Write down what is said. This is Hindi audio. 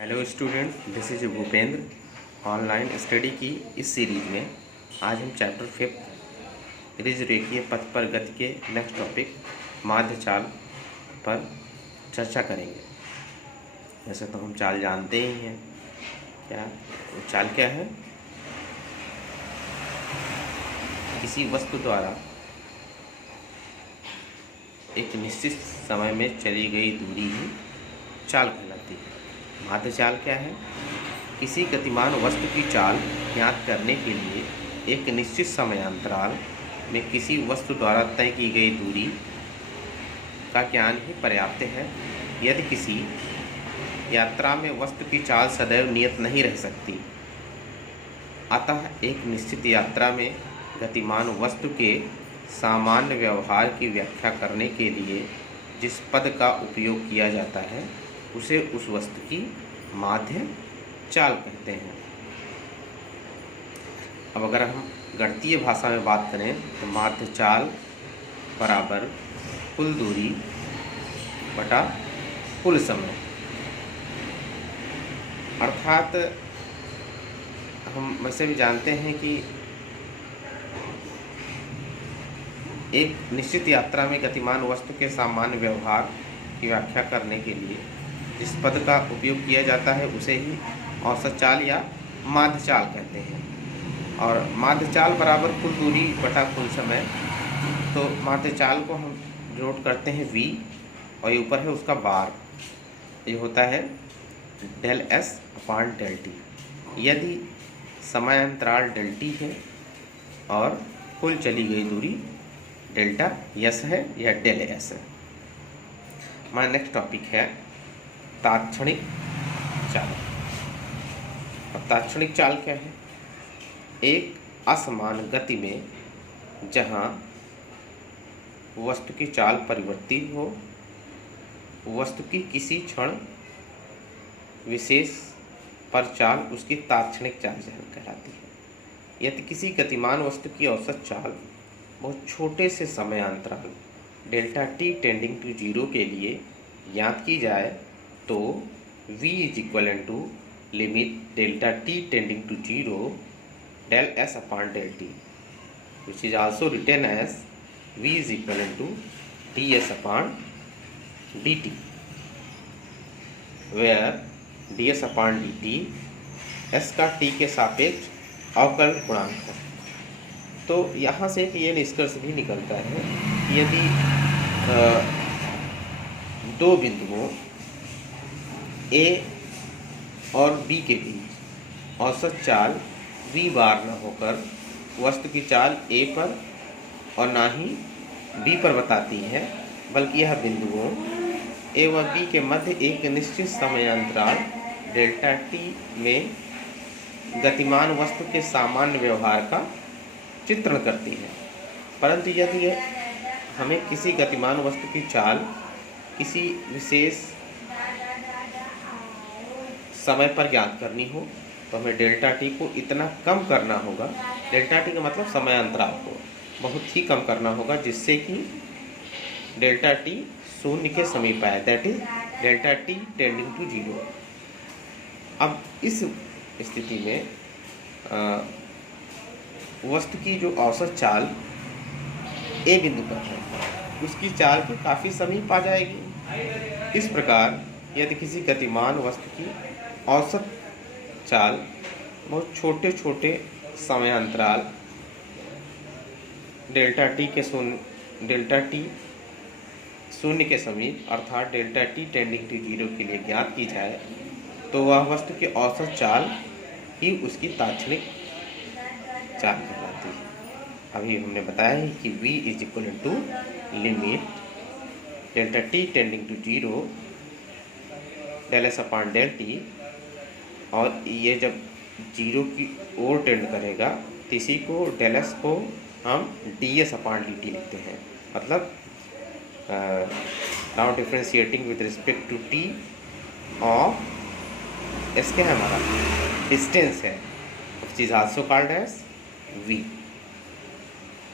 Hello students, this is Bhupendra. Online study की इस सीरीज में आज हम चैप्टर 5 ऋज रेखीय पथ पर गति के नेक्स्ट टॉपिक माध्य चाल पर चर्चा करेंगे। वैसे तो हम चाल जानते ही हैं। चाल क्या है? किसी वस्तु द्वारा एक निश्चित समय में चली गई दूरी ही चाल कहलाती है। माध्य चाल क्या है? किसी गतिमान वस्तु की चाल ज्ञात करने के लिए एक निश्चित समयांतराल में किसी वस्तु द्वारा तय की गई दूरी का ज्ञान ही पर्याप्त है। यदि किसी यात्रा में वस्तु की चाल सदैव नियत नहीं रह सकती, अतः एक निश्चित यात्रा में गतिमान वस्तु के सामान्य व्यवहार की व्याख्या करने के लिए जिस पद का उपयोग किया जाता है उसे उस वस्तु की माध्य चाल कहते हैं। अब अगर हम गणितीय भाषा में बात करें तो माध्य चाल बराबर कुल दूरी बटा कुल समय। अर्थात हम वैसे भी जानते हैं कि एक निश्चित यात्रा में गतिमान वस्तु के सामान्य व्यवहार की व्याख्या करने के लिए जिस पद का उपयोग किया जाता है उसे ही औसत चाल या माध्य चाल कहते हैं। और माध्य चाल बराबर कुल दूरी बटा कुल समय। तो माध्य चाल को हम डिनोट करते हैं v, और ये ऊपर है उसका बार। ये होता है del s upon del t। यदि समयांतराल डेल t है और कुल चली गई दूरी डेल्टा s है या डेल s है। हमारा नेक्स्ट टॉपिक है तात्क्षणिक चाल। अब तात्क्षणिक चाल क्या है? एक असमान गति में जहाँ वस्तु की चाल परिवर्तित हो, वस्तु की किसी क्षण विशेष पर चाल उसकी तात्क्षणिक चाल कहलाती है। यदि किसी गतिमान वस्तु की औसत चाल बहुत छोटे से समयांतराल डेल्टा टी टेंडिंग टू 0 के लिए ज्ञात की जाए तो v is equal to limit delta T tending to 0 del s upon del T, which is also written as v is equal to ds upon dt, where ds upon dt s का t के सापेक्ष अवकलन गुणांक है। तो यहाँ से ये निष्कर्ष भी निकलता है कि यदि दो बिंदुओं A और B के बीच औसत चाल v बार न होकर वस्तु की चाल A पर और ना ही B पर बताती है, बल्कि यह बिंदुओं A व B के मध्य एक निश्चित समयांतराल डेल्टा t में गतिमान वस्तु के सामान्य व्यवहार का चित्रण करती है। परंतु यदि हमें किसी गतिमान वस्तु की चाल किसी विशेष समय पर ज्ञात करनी हो तो हमें डेल्टा टी को इतना कम करना होगा, डेल्टा टी का मतलब समयांतराल को बहुत ही कम करना होगा, जिससे कि डेल्टा टी शून्य के समीप आए, that is delta T tending to 0। अब इस स्थिति में वस्तु की जो औसत चाल ए बिंदु पर है उसकी चाल के काफ़ी समीप आ जाएगी। इस प्रकार यदि किसी गतिमान वस्तु की औसत चाल बहुत छोटे छोटे समयांतराल डेल्टा टी शून्य के समीप अर्थात डेल्टा टी टेंडिंग टू 0 के लिए ज्ञात की जाए तो वह वस्तु की औसत चाल ही उसकी तात्क्षणिक चाल कहलाती है। अभी हमने बताया है कि v is equal to limit delta T tending to 0 del s upon del T, और ये जब 0 की ओर टेंड करेगा तो इसी को डेल s को हम ds अपॉन dt लिखते हैं। मतलब now differentiating with respect to t of s क्या है हमारा डिस्टेंस है, which is also called as v।